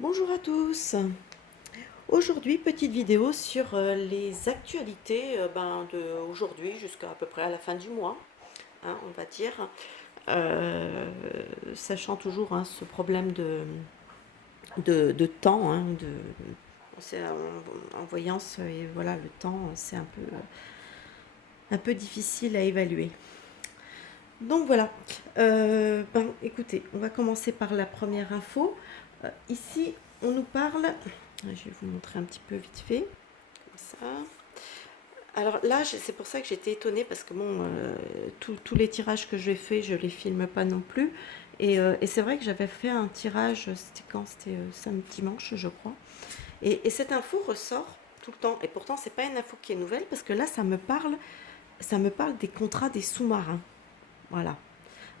Bonjour à tous. Aujourd'hui, petite vidéo sur les actualités de aujourd'hui jusqu'à peu près à la fin du mois, hein, on va dire. Euh, Sachant toujours hein, ce problème de temps, hein, c'est en voyance, et voilà, le temps, c'est un peu difficile à évaluer. Donc voilà. Écoutez, on va commencer par la première info. Ici, on nous parle, je vais vous montrer un petit peu vite fait, comme ça. Alors là, c'est pour ça que j'étais étonnée parce que bon, tous les tirages que j'ai faits, je les filme pas non plus. Et c'est vrai que j'avais fait un tirage, c'était quand? C'était samedi, dimanche, je crois. Et cette info ressort tout le temps. Et pourtant, c'est pas une info qui est nouvelle parce que là, ça me parle des contrats des sous-marins. Voilà.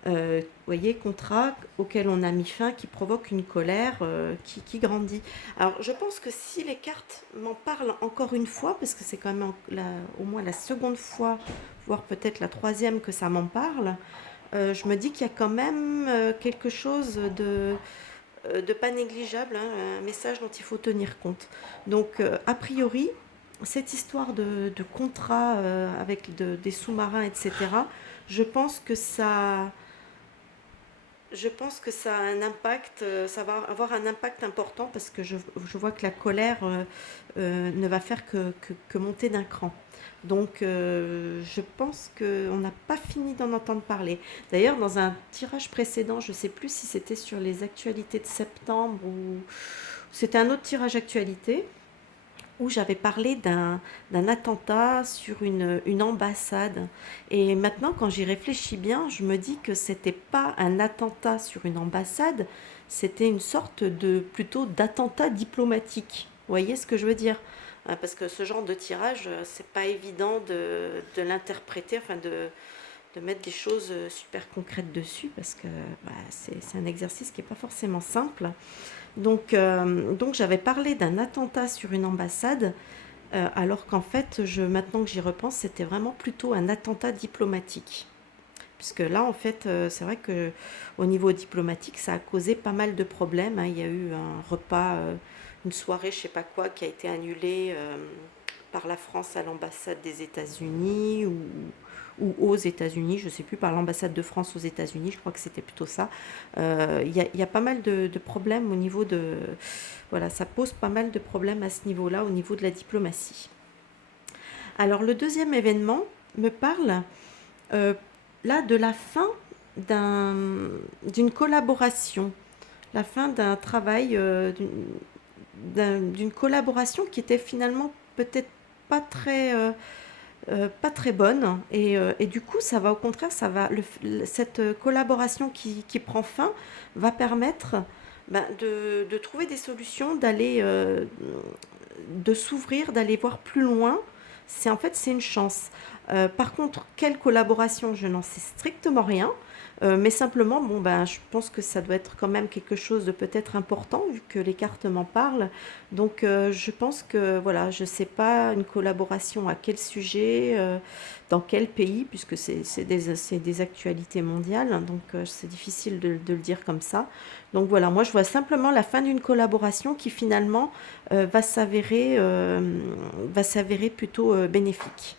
Vous voyez, contrat auquel on a mis fin, qui provoque une colère qui grandit. Alors, je pense que si les cartes m'en parlent encore une fois, parce que c'est quand même au moins la seconde fois, voire peut-être la troisième que ça m'en parle, je me dis qu'il y a quand même quelque chose de pas négligeable, hein, un message dont il faut tenir compte. Donc, a priori, cette histoire de contrat avec des sous-marins, etc., je pense que ça, je pense que ça a un impact, ça va avoir un impact important parce que je vois que la colère ne va faire que monter d'un cran. Donc je pense qu'on n'a pas fini d'en entendre parler. D'ailleurs, dans un tirage précédent, je ne sais plus si c'était sur les actualités de septembre ou c'était un autre tirage actualité, où j'avais parlé d'un attentat sur une ambassade. Et maintenant, quand j'y réfléchis bien, je me dis que c'était pas un attentat sur une ambassade, c'était une sorte de plutôt d'attentat diplomatique. Vous voyez ce que je veux dire? Parce que ce genre de tirage, c'est pas évident de l'interpréter, enfin de mettre des choses super concrètes dessus, parce que c'est un exercice qui n'est pas forcément simple. Donc j'avais parlé d'un attentat sur une ambassade, alors qu'en fait, maintenant que j'y repense, c'était vraiment plutôt un attentat diplomatique. Puisque là, en fait, c'est vrai que au niveau diplomatique, ça a causé pas mal de problèmes, hein. Il y a eu un repas, une soirée, je sais pas quoi, qui a été annulée par la France à l'ambassade des États-Unis ou aux États-Unis, je ne sais plus, par l'ambassade de France aux États-Unis, je crois que c'était plutôt ça. Il y a pas mal de problèmes au niveau de... Voilà, ça pose pas mal de problèmes à ce niveau-là, au niveau de la diplomatie. Alors le deuxième événement me parle euh, là de la fin d'une collaboration, la fin d'un travail, d'une collaboration qui était finalement peut-être pas très, pas très bonne. Et du coup, ça va au contraire, cette collaboration qui prend fin va permettre de trouver des solutions, de s'ouvrir, d'aller voir plus loin. C'est en fait c'est une chance. Par contre, quelle collaboration, je n'en sais strictement rien. Mais simplement, bon, je pense que ça doit être quand même quelque chose de peut-être important vu que les cartes m'en parlent. Donc, je pense que voilà, je sais pas une collaboration à quel sujet, dans quel pays, puisque c'est des actualités mondiales, hein. Donc c'est difficile de le dire comme ça. Donc voilà, moi je vois simplement la fin d'une collaboration qui finalement va s'avérer plutôt bénéfique.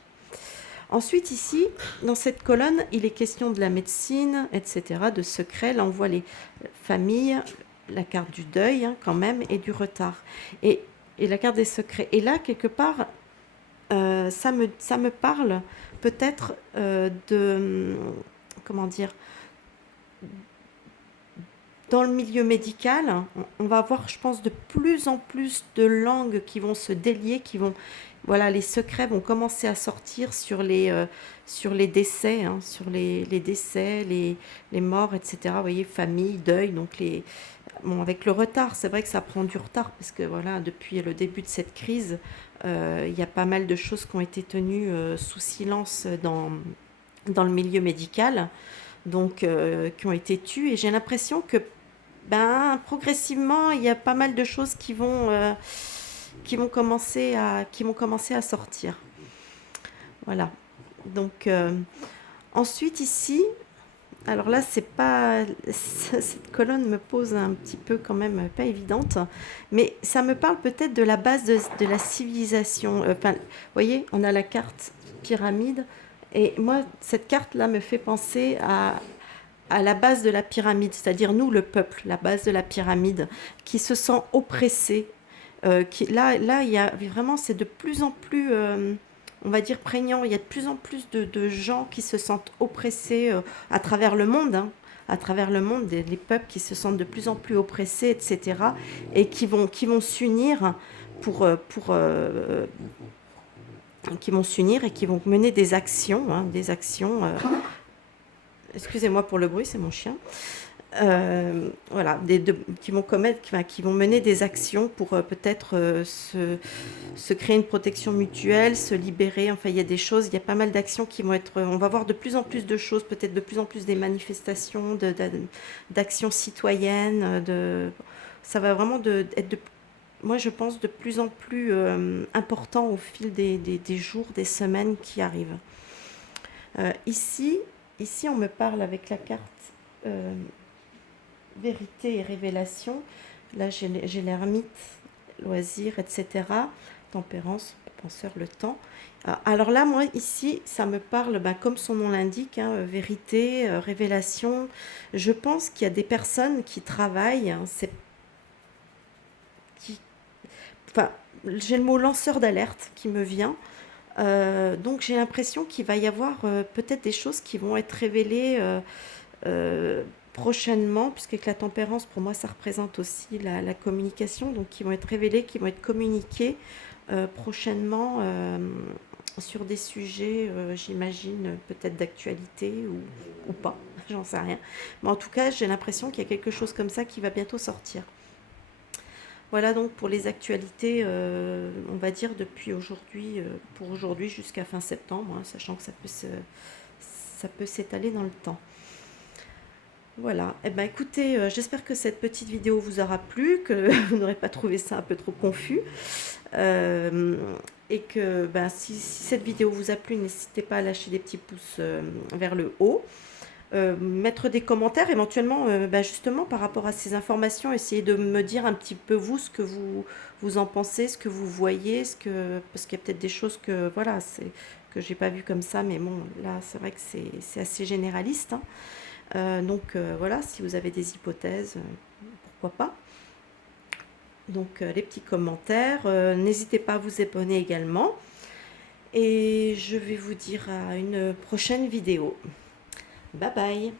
Ensuite, ici, dans cette colonne, il est question de la médecine, etc., de secrets. Là, on voit les familles, la carte du deuil, hein, quand même, et du retard. Et, et la carte des secrets. Et là, quelque part, ça me parle peut-être comment dire, dans le milieu médical, on va avoir, je pense, de plus en plus de langues qui vont se délier, voilà, les secrets vont commencer à sortir sur les décès, hein, sur les décès, les morts, etc. Vous voyez, famille, deuil, donc bon, avec le retard, c'est vrai que ça prend du retard parce que voilà, depuis le début de cette crise, il y a pas mal de choses qui ont été tenues sous silence dans le milieu médical, donc qui ont été tues. Et j'ai l'impression que progressivement, il y a pas mal de choses qui vont commencer à sortir. Voilà. Donc, ensuite, ici, Alors là, c'est pas cette colonne me pose un petit peu quand même pas évidente, mais ça me parle peut-être de la base de la civilisation. Enfin, vous voyez, on a la carte pyramide, et moi, cette carte-là me fait penser à la base de la pyramide, c'est-à-dire nous, le peuple, la base de la pyramide, qui se sent oppressé. Là, il y a vraiment, c'est de plus en plus, on va dire, prégnant. Il y a de plus en plus de gens qui se sentent oppressés à travers le monde, hein, à travers le monde, les peuples qui se sentent de plus en plus oppressés, etc., et qui vont s'unir pour qui vont s'unir et qui vont mener des actions, hein, des actions. Excusez-moi pour le bruit, c'est mon chien. Voilà, qui vont commettre, enfin, qui vont mener des actions pour peut-être se créer une protection mutuelle, se libérer. Enfin, il y a des choses, il y a pas mal d'actions qui vont être. On va voir de plus en plus de choses, peut-être de plus en plus des manifestations, d'actions citoyennes. Ça va vraiment être moi, je pense de plus en plus important au fil des jours, des semaines qui arrivent. Ici, on me parle avec la carte. euh, Vérité et révélation. Là, j'ai l'ermite, loisir, etc. Tempérance, penseur, le temps. Alors là, moi, ici, ça me parle, ben, comme son nom l'indique, hein, vérité, révélation. Je pense qu'il y a des personnes qui travaillent, hein, qui, enfin, j'ai le mot lanceur d'alerte qui me vient. Donc j'ai l'impression qu'il va y avoir peut-être des choses qui vont être révélées euh, prochainement, puisque la tempérance, pour moi, ça représente aussi la communication, donc qui vont être révélées, qui vont être communiquées prochainement sur des sujets, j'imagine, peut-être d'actualité ou pas, j'en sais rien. Mais en tout cas, j'ai l'impression qu'il y a quelque chose comme ça qui va bientôt sortir. Voilà donc pour les actualités, on va dire depuis aujourd'hui, pour aujourd'hui jusqu'à fin septembre, hein, sachant que ça peut s'étaler dans le temps. Voilà, eh ben écoutez, j'espère que cette petite vidéo vous aura plu, que vous n'aurez pas trouvé ça un peu trop confus. Euh, et que ben, si cette vidéo vous a plu, n'hésitez pas à lâcher des petits pouces vers le haut. Mettre des commentaires éventuellement ben, justement par rapport à ces informations, essayez de me dire un petit peu vous ce que vous en pensez, ce que vous voyez, parce qu'il y a peut-être des choses que voilà, que j'ai pas vu comme ça, mais bon là c'est vrai que c'est assez généraliste, hein. Donc voilà, si vous avez des hypothèses, pourquoi pas. Donc les petits commentaires, n'hésitez pas à vous abonner également. Et je vais vous dire à une prochaine vidéo. Bye bye.